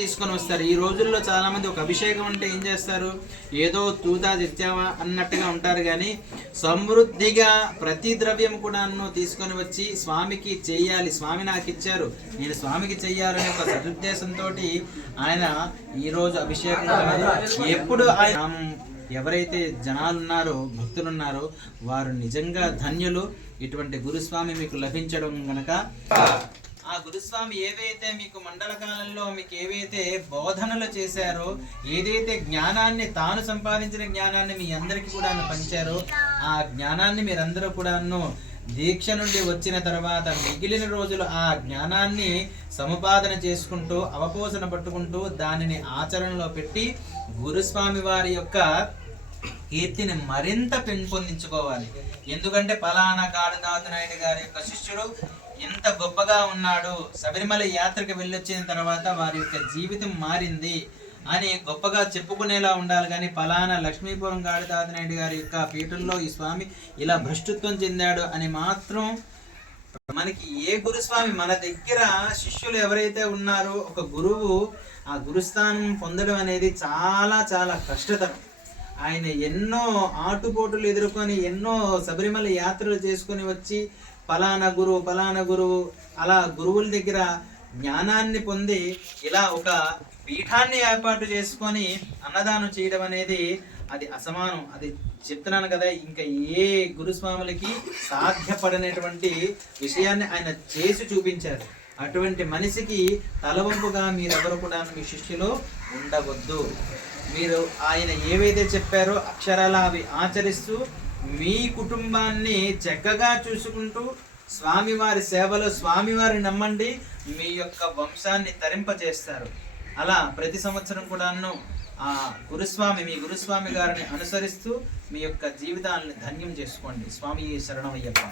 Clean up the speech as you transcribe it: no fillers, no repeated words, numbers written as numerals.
తీసుకొని వస్తారు. ఈ రోజుల్లో చాలా మంది ఒక అభిషేకం అంటే ఏం చేస్తారు, ఏదో తూతా తెచ్చావా అన్నట్టుగా ఉంటారు. కానీ సమృద్ధిగా ప్రతి ద్రవ్యం కూడా తీసుకొని వచ్చి స్వామికి చెయ్యాలి, స్వామి నాకు ఇచ్చారు, నేను స్వామికి చెయ్యాలనే ఒక సదుద్దేశంతో ఆయన ఈరోజు అభిషేకం ఎప్పుడు ఆయన ఎవరైతే జనాలు ఉన్నారో, భక్తులు ఉన్నారో వారు నిజంగా ధన్యులు. ఇటువంటి గురుస్వామి మీకు లభించడం గనక ఆ గురుస్వామి ఏవైతే మీకు మండల కాలంలో మీకు ఏవైతే బోధనలు చేశారో, ఏదైతే జ్ఞానాన్ని తాను సంపాదించిన జ్ఞానాన్ని మీ అందరికీ కూడా పంచారో, ఆ జ్ఞానాన్ని మీరందరూ కూడాను దీక్ష నుండి వచ్చిన తర్వాత మిగిలిన రోజులు ఆ జ్ఞానాన్ని సముపాదన చేసుకుంటూ అవపోసన పట్టుకుంటూ దానిని ఆచరణలో పెట్టి గురుస్వామి వారి యొక్క కీర్తిని మరింత పెంపొందించుకోవాలి. ఎందుకంటే పలానా గాడినాథ నాయుడు గారి యొక్క శిష్యుడు ఎంత గొప్పగా ఉన్నాడు, శబరిమల యాత్రకు వెళ్ళొచ్చిన తర్వాత వారి యొక్క జీవితం మారింది అని గొప్పగా చెప్పుకునేలా ఉండాలి. కానీ పలానా లక్ష్మీపురం గాడినాథ నాయుడు గారి యొక్క పీఠంలో ఈ స్వామి ఇలా భ్రష్టత్వం చెందాడు అని మాత్రం మనకి ఏ గురుస్వామి మన దగ్గర శిష్యులు ఎవరైతే ఉన్నారో ఒక గురువు ఆ గురుస్థానం పొందడం అనేది చాలా చాలా కష్టతరం. ఆయన ఎన్నో ఆటుపోటులు ఎదుర్కొని ఎన్నో శబరిమల యాత్రలు చేసుకొని వచ్చి పలానా గురువు అలా గురువుల దగ్గర జ్ఞానాన్ని పొంది ఇలా ఒక పీఠాన్ని ఏర్పాటు చేసుకొని అన్నదానం చేయడం అనేది అది అసమానం. అది చెప్తున్నాను కదా, ఇంకా ఏ గురుస్వాములకి సాధ్యపడనటువంటి విషయాన్ని ఆయన చేసి చూపించారు. అటువంటి మనిషికి తలవంపుగా మీరెవరు కూడా మీ శిష్యులు ఉండవద్దు. మీరు ఆయన ఏవైతే చెప్పారో అక్షరాల అవి ఆచరిస్తూ మీ కుటుంబాన్ని చక్కగా చూసుకుంటూ స్వామివారి సేవలో స్వామివారి నమ్మండి, మీ యొక్క వంశాన్ని తరింపజేస్తారు. అలా ప్రతి సంవత్సరం కూడాను ఆ గురుస్వామి మీ గురుస్వామి గారిని అనుసరిస్తూ మీ యొక్క జీవితాలను ధన్యం చేసుకోండి. స్వామి శరణమయ్యప్ప.